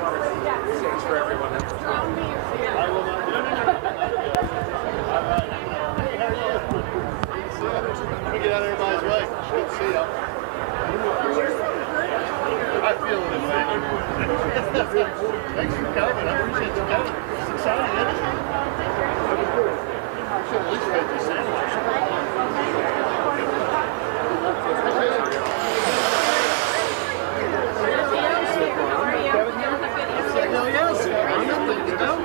Thanks for everyone. I will not do it. All right. Hey, how are you? Let me get out of everybody's way. Good to see you. I feel it, man. Thanks for coming. I appreciate you coming. It's exciting, isn't it? I should at least make you sandwiches. Hell yes. I'm not thinking, you know?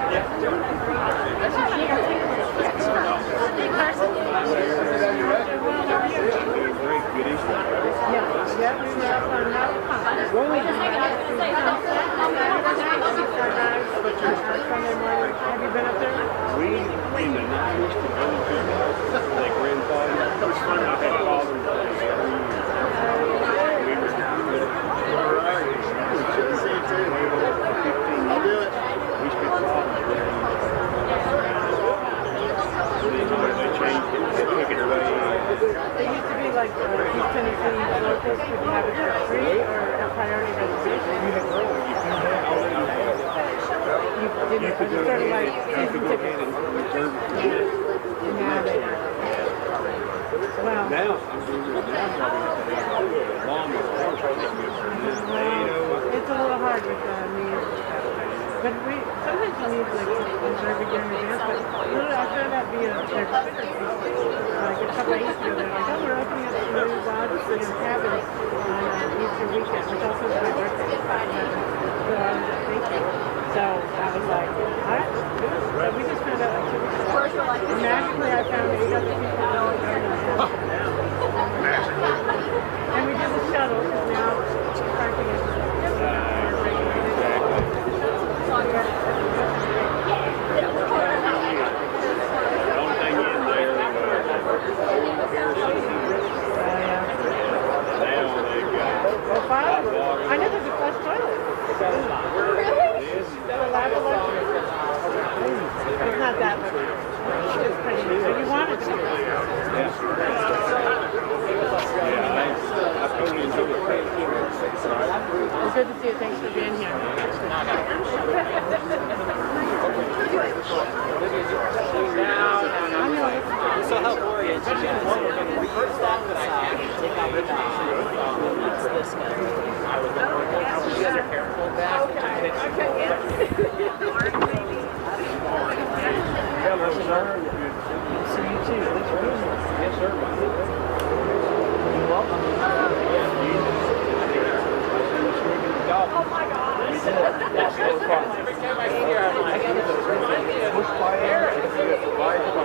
Have you been up there? We in the 90s to go to my grandfather. I had father every year. I'll do it. We spent a lot of there. They changed it, they took it away. It used to be like East Tennessee locals could have it for free or a priority reservation. You didn't, it was sort of like season tickets. Now they don't. Well, Now, I'm doing it now. it's a little hard with me. But we sometimes you need like reserve it during advance. But literally, I found out via their Twitter feed, like a couple of weeks ago. They're like, "Oh, we're opening up some new lodges for your cabins on Easter weekend," which also is my birthday. So I was like, "All right, good." So we just found out like 2 weeks ago. And magically, I found 8 other people going there. And we did the shuttle because now parking is I know there's a flush toilet. Really? The lab electric. It's not that much. It's pretty nice. So you wanted to do it. I totally enjoyed it. Well, good to see you. Thanks for being here. So how glorious. We're going to reverse that facade and take out the top. That's this guy. You guys are careful back. Hello, sir. See you too. Thanks for being here. Yes, sir. You're welcome. Oh my gosh. Every time I hear I'm like, Push by air. If you have to ride it, it's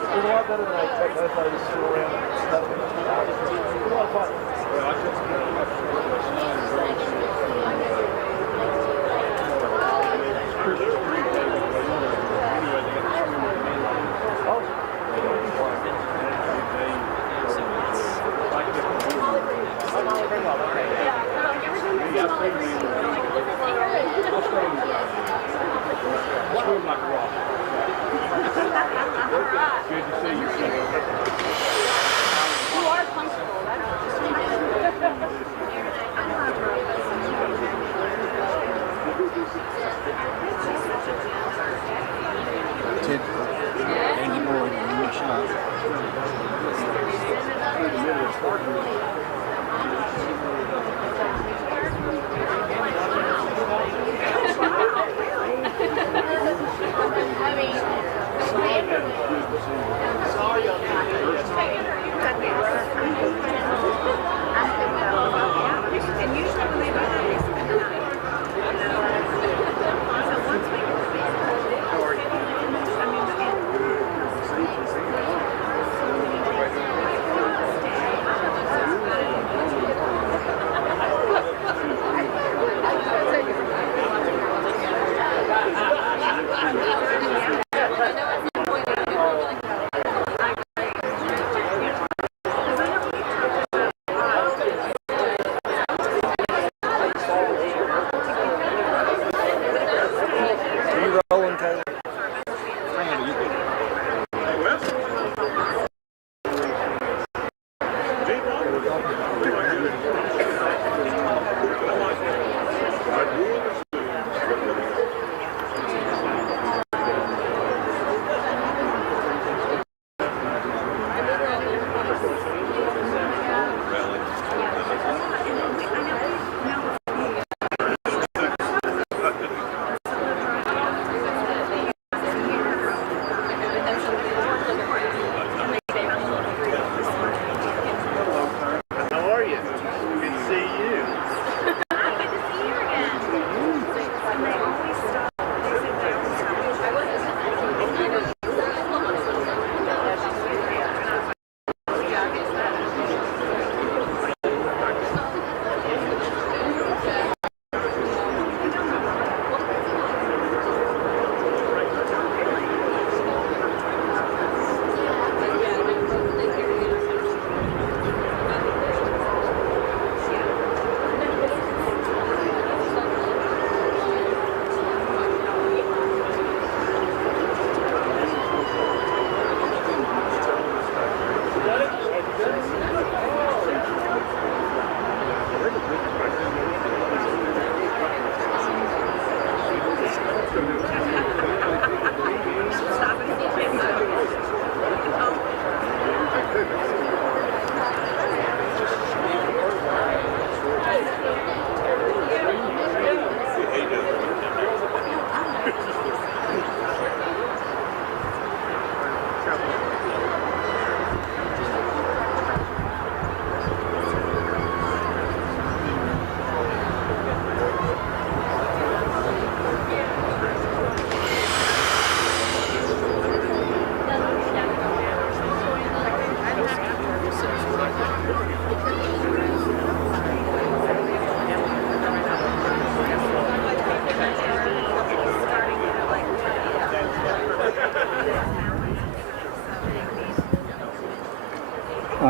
a lot better than I expected. I thought I was still around and stuff. It's a lot of fun. Well, I just Good to see you. You are comfortable. Ted, Andy Boyd, in your shop. I mean, sorry.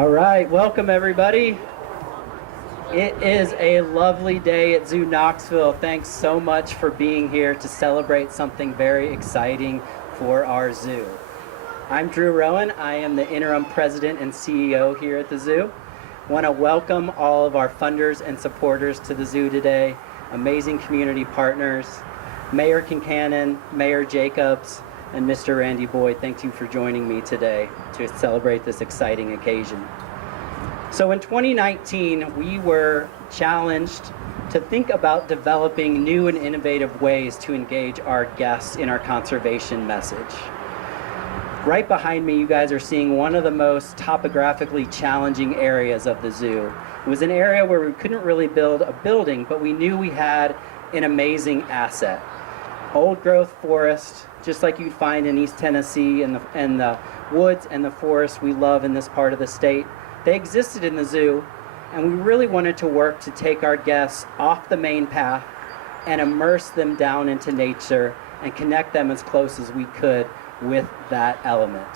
All right, welcome everybody. It is a lovely day at Zoo Knoxville. Thanks so much for being here to celebrate something very exciting for our zoo. I'm Drew Rowan. I am the interim president and CEO here at the zoo. I want to welcome all of our funders and supporters to the zoo today, amazing community partners, Mayor Kincannon, Mayor Jacobs, and Mr. Randy Boyd. Thank you for joining me today to celebrate this exciting occasion. So in 2019, we were challenged to think about developing new and innovative ways to engage our guests in our conservation message. Right behind me, you guys are seeing one of the most topographically challenging areas of the zoo. It was an area where we couldn't really build a building, but we knew we had an amazing asset. Old growth forest, just like you'd find in East Tennessee, and the woods and the forests we love in this part of the state. They existed in the zoo, and we really wanted to work to take our guests off the main path and immerse them down into nature and connect them as close as we could with that element.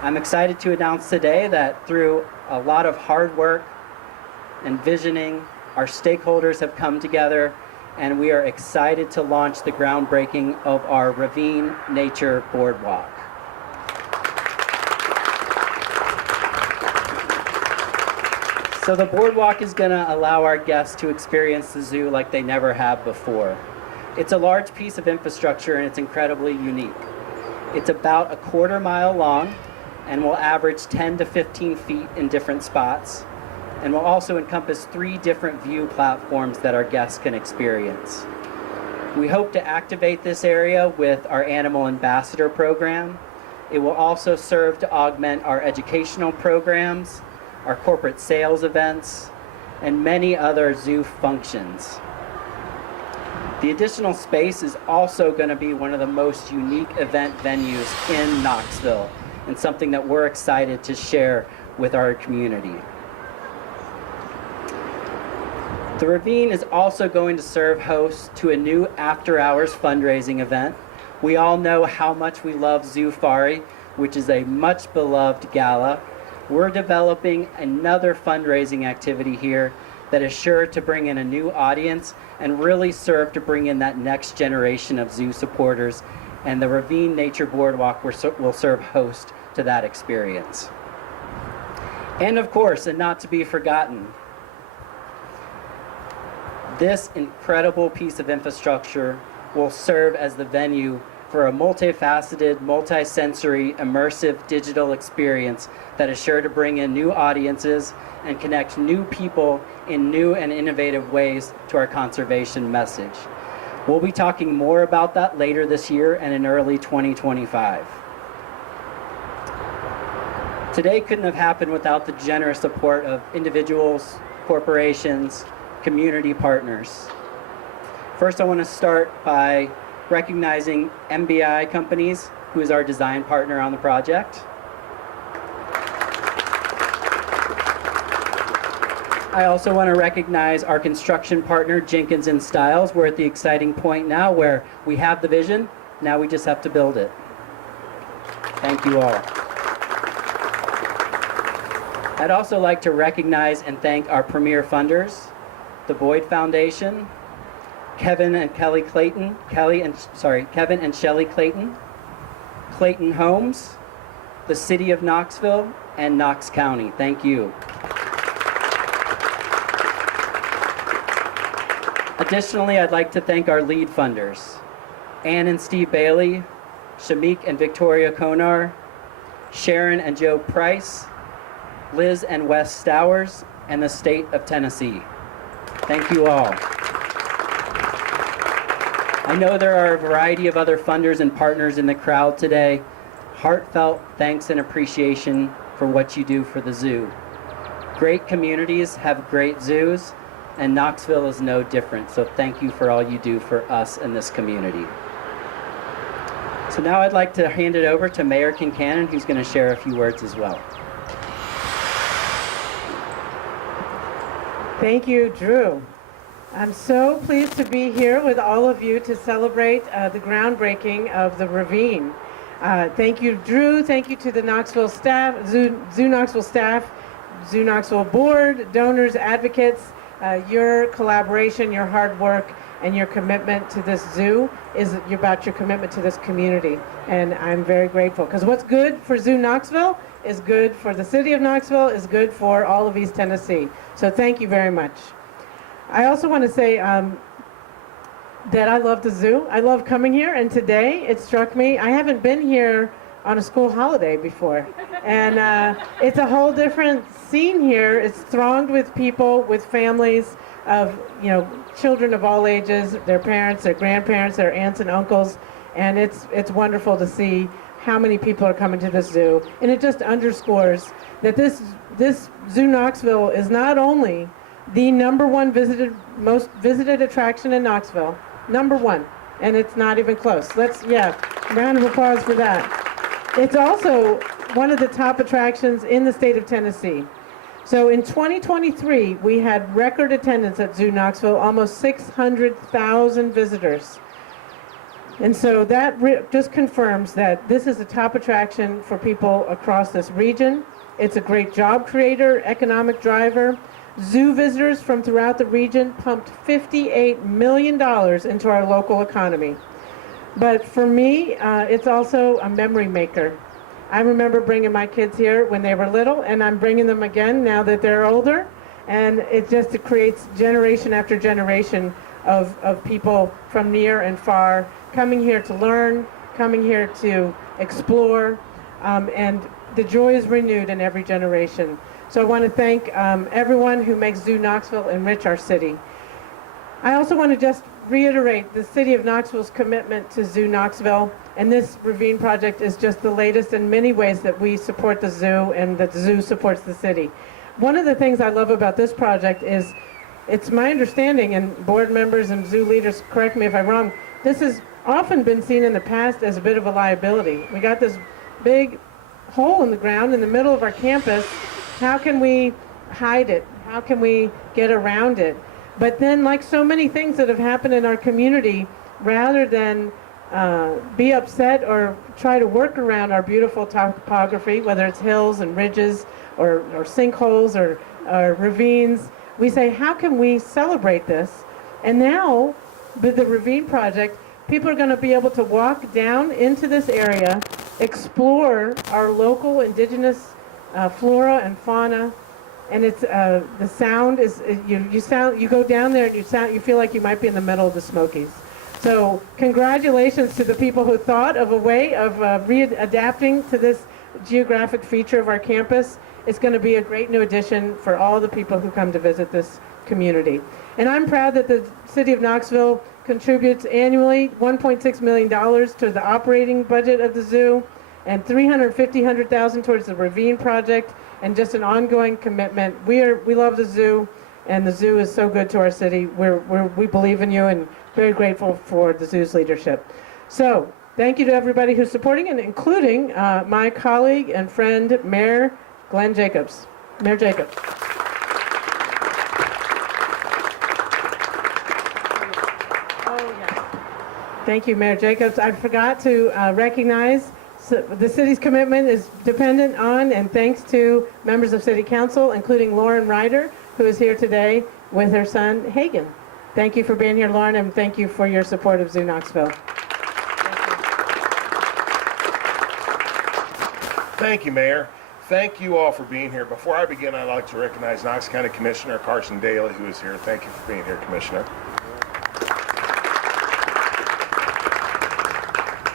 I'm excited to announce today that through a lot of hard work and visioning, our stakeholders have come together, and we are excited to launch the groundbreaking of our Ravine Nature Boardwalk. So the boardwalk is going to allow our guests to experience the zoo like they never have before. It's a large piece of infrastructure, and it's incredibly unique. It's about a quarter mile long and will average 10 to 15 feet in different spots, and will also encompass 3 different view platforms that our guests can experience. We hope to activate this area with our Animal Ambassador program. It will also serve to augment our educational programs, our corporate sales events, and many other zoo functions. The additional space is also going to be one of the most unique event venues in Knoxville, and something that we're excited to share with our community. The Ravine is also going to serve host to a new after-hours fundraising event. We all know how much we love Zoofari, which is a much-beloved gala. We're developing another fundraising activity here that is sure to bring in a new audience and really serve to bring in that next generation of zoo supporters, and the Ravine Nature Boardwalk will serve host to that experience. And of course, and not to be forgotten, this incredible piece of infrastructure will serve as the venue for a multifaceted, multi-sensory, immersive digital experience that is sure to bring in new audiences and connect new people in new and innovative ways to our conservation message. We'll be talking more about that later this year and in early 2025. Today couldn't have happened without the generous support of individuals, corporations, community partners. First, I want to start by recognizing MBI Companies, who is our design partner on the project. I also want to recognize our construction partner, Jenkins & Stiles. We're at the exciting point now where we have the vision, now we just have to build it. Thank you all. I'd also like to recognize and thank our premier funders, the Boyd Foundation, Kevin and Shelley Clayton, Clayton Homes, the City of Knoxville, and Knox County. Thank you. Additionally, I'd like to thank our lead funders, Ann and Steve Bailey, Shamik and Victoria Konar, Sharon and Joe Price, Liz and Wes Stowers, and the State of Tennessee. Thank you all. I know there are a variety of other funders and partners in the crowd today. Heartfelt thanks and appreciation for what you do for the zoo. Great communities have great zoos, and Knoxville is no different. So thank you for all you do for us and this community. So now I'd like to hand it over to Mayor Kincannon, who's going to share a few words as well. Thank you, Drew. I'm so pleased to be here with all of you to celebrate the groundbreaking of the Ravine. Thank you, Drew. Thank you to the Knoxville staff, Zoo Knoxville staff, Zoo Knoxville board, donors, advocates. Your collaboration, your hard work, and your commitment to this zoo is about your commitment to this community. And I'm very grateful, because what's good for Zoo Knoxville is good for the city of Knoxville, is good for all of East Tennessee. So thank you very much. I also want to say that I love the zoo. I love coming here, and today it struck me, I haven't been here on a school holiday before. And it's a whole different scene here. It's thronged with people, with families of, children of all ages, their parents, their grandparents, their aunts and uncles. And it's wonderful to see how many people are coming to this zoo. And it just underscores that this Zoo Knoxville is not only the #1 most visited attraction in Knoxville, #1, and it's not even close. Round of applause for that. It's also one of the top attractions in the state of Tennessee. So in 2023, we had record attendance at Zoo Knoxville, almost 600,000 visitors. And so that just confirms that this is a top attraction for people across this region. It's a great job creator, economic driver. Zoo visitors from throughout the region pumped $58 million into our local economy. But for me, it's also a memory maker. I remember bringing my kids here when they were little, and I'm bringing them again now that they're older. And it creates generation after generation of people from near and far coming here to learn, coming here to explore, and the joy is renewed in every generation. So I want to thank everyone who makes Zoo Knoxville enrich our city. I also want to just reiterate the City of Knoxville's commitment to Zoo Knoxville, and this ravine project is just the latest in many ways that we support the zoo and that the zoo supports the city. One of the things I love about this project is, it's my understanding, and board members and zoo leaders, correct me if I'm wrong, this has often been seen in the past as a bit of a liability. We got this big hole in the ground in the middle of our campus. How can we hide it? How can we get around it? But then, like so many things that have happened in our community, rather than be upset or try to work around our beautiful topography, whether it's hills and ridges or sinkholes or ravines, we say, how can we celebrate this? And now, with the ravine project, people are going to be able to walk down into this area, explore our local indigenous flora and fauna. And it's the sound is you go down there and you feel like you might be in the middle of the Smokies. So congratulations to the people who thought of a way of readapting to this geographic feature of our campus. It's going to be a great new addition for all the people who come to visit this community. And I'm proud that the City of Knoxville contributes annually $1.6 million to the operating budget of the zoo, and $350,000 towards the ravine project, and just an ongoing commitment. We love the zoo, and the zoo is so good to our city. We believe in you, and very grateful for the zoo's leadership. So thank you to everybody who's supporting it, including my colleague and friend, Mayor Glenn Jacobs. Mayor Jacobs. Oh, yeah. Thank you, Mayor Jacobs. I forgot to recognize the city's commitment is dependent on and thanks to members of City Council, including Lauren Ryder, who is here today with her son, Hagen. Thank you for being here, Lauren, and thank you for your support of Zoo Knoxville. Thank you, Mayor. Thank you all for being here. Before I begin, I'd like to recognize Knox County Commissioner Carson Daly, who is here. Thank you for being here, Commissioner.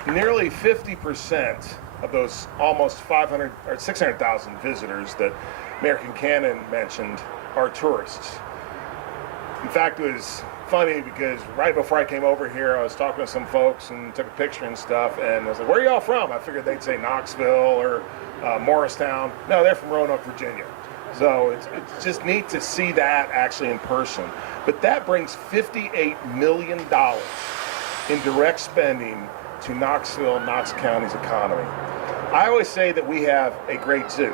Nearly 50% of those almost 500 or 600,000 visitors that Mayor Kincannon mentioned are tourists. In fact, it was funny because right before I came over here, I was talking to some folks and took a picture and stuff, and I was like, where are y'all from? I figured they'd say Knoxville or Morristown. No, they're from Roanoke, Virginia. So it's just neat to see that actually in person. But that brings $58 million in direct spending to Knoxville, Knox County's economy. I always say that we have a great zoo.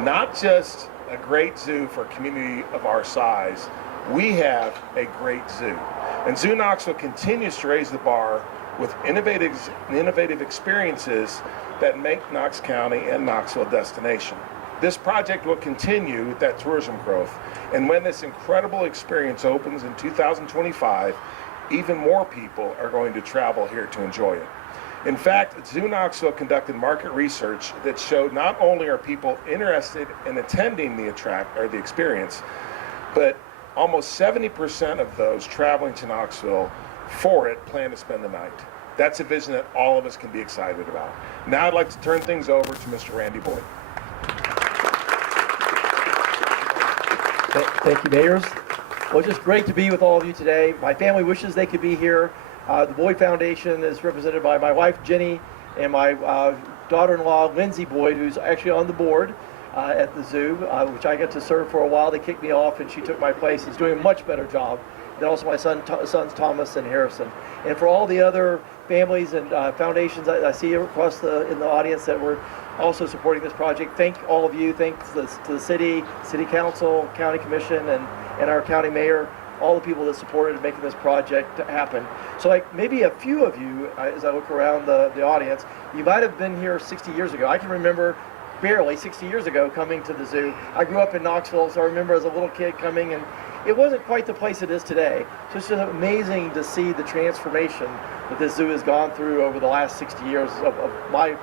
Not just a great zoo for a community of our size, we have a great zoo. And Zoo Knoxville continues to raise the bar with innovative experiences that make Knox County and Knoxville a destination. This project will continue that tourism growth, and when this incredible experience opens in 2025, even more people are going to travel here to enjoy it. In fact, Zoo Knoxville conducted market research that showed not only are people interested in attending the experience, but almost 70% of those traveling to Knoxville for it plan to spend the night. That's a vision that all of us can be excited about. Now I'd like to turn things over to Mr. Randy Boyd. Thank you, Mayors. Well, it's just great to be with all of you today. My family wishes they could be here. The Boyd Foundation is represented by my wife, Jenny, and my daughter-in-law, Lindsay Boyd, who's actually on the board at the zoo, which I got to serve for a while. They kicked me off, and she took my place. She's doing a much better job. And also my sons Thomas and Harrison. And for all the other families and foundations I see across in the audience that were also supporting this project, thank all of you. Thanks to the city council, county commission, and our county mayor, all the people that supported making this project happen. So like maybe a few of you, as I look around the audience, you might have been here 60 years ago. I can remember barely 60 years ago coming to the zoo. I grew up in Knoxville, so I remember as a little kid coming, and it wasn't quite the place it is today. So it's just amazing to see the transformation that this zoo has gone through over the last 60 years of my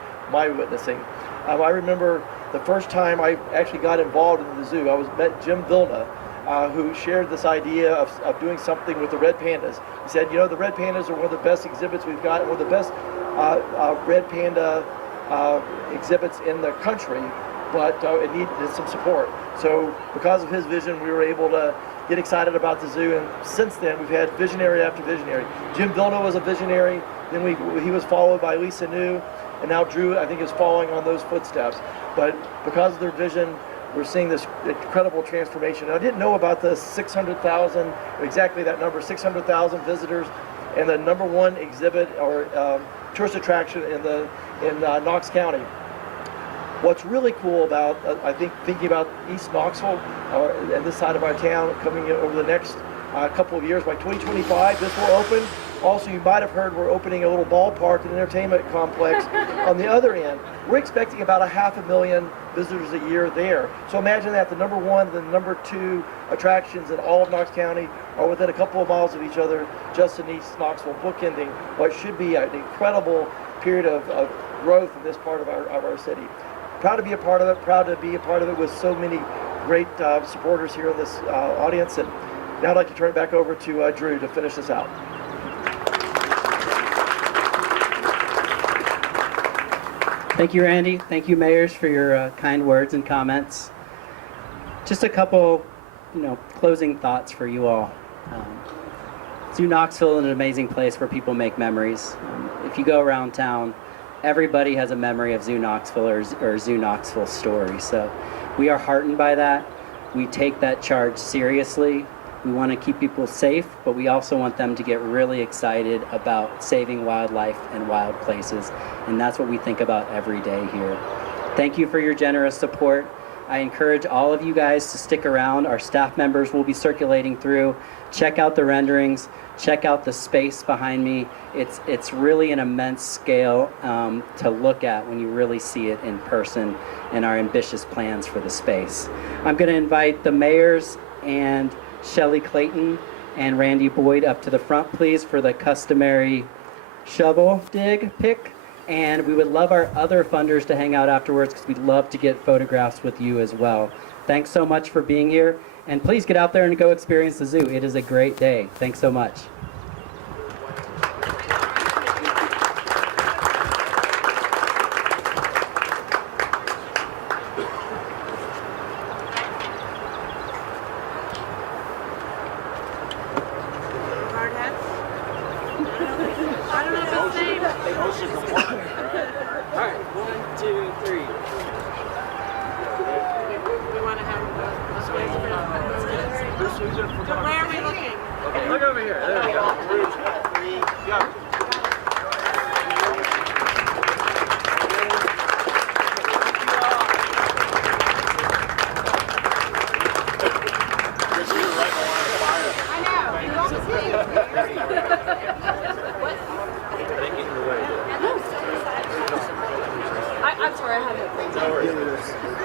witnessing. I remember the first time I actually got involved in the zoo, I met Jim Vilna, who shared this idea of doing something with the red pandas. He said, you know, the red pandas are one of the best exhibits we've got, one of the best red panda exhibits in the country, but it needed some support. So because of his vision, we were able to get excited about the zoo, and since then we've had visionary after visionary. Jim Vilna was a visionary, then he was followed by Lisa New, and now Drew, I think, is following on those footsteps. But because of their vision, we're seeing this incredible transformation. And I didn't know about the 600,000, exactly that number, 600,000 visitors, and the #1 exhibit or tourist attraction in Knox County. What's really cool about, I think, thinking about East Knoxville and this side of our town coming in over the next couple of years, by 2025, this will open. Also, you might have heard we're opening a little ballpark and entertainment complex on the other end. We're expecting about 500,000 visitors a year there. So imagine that the #1 and the #2 attractions in all of Knox County are within a couple of miles of each other, just in East Knoxville, bookending what should be an incredible period of growth in this part of our city. Proud to be a part of it, proud to be a part of it with so many great supporters here in this audience. And now I'd like to turn it back over to Drew to finish this out. Thank you, Randy. Thank you, mayors, for your kind words and comments. Just a couple, closing thoughts for you all. Zoo Knoxville is an amazing place where people make memories. If you go around town, everybody has a memory of Zoo Knoxville or Zoo Knoxville story. So we are heartened by that. We take that charge seriously. We want to keep people safe, but we also want them to get really excited about saving wildlife and wild places. And that's what we think about every day here. Thank you for your generous support. I encourage all of you guys to stick around. Our staff members will be circulating through. Check out the renderings. Check out the space behind me. It's really an immense scale to look at when you really see it in person and our ambitious plans for the space. I'm going to invite the mayors and Shelley Clayton and Randy Boyd up to the front, please, for the customary shovel dig pick. And we would love our other funders to hang out afterwards because we'd love to get photographs with you as well. Thanks so much for being here. And please get out there and go experience the zoo. It is a great day. Thanks so much. Hard hats? I don't know if it's the same. All right, 1, 2, 3. We want to have a space for So where are we looking? Okay, look over here. There we go. Go. I'm sorry, I have no No worries.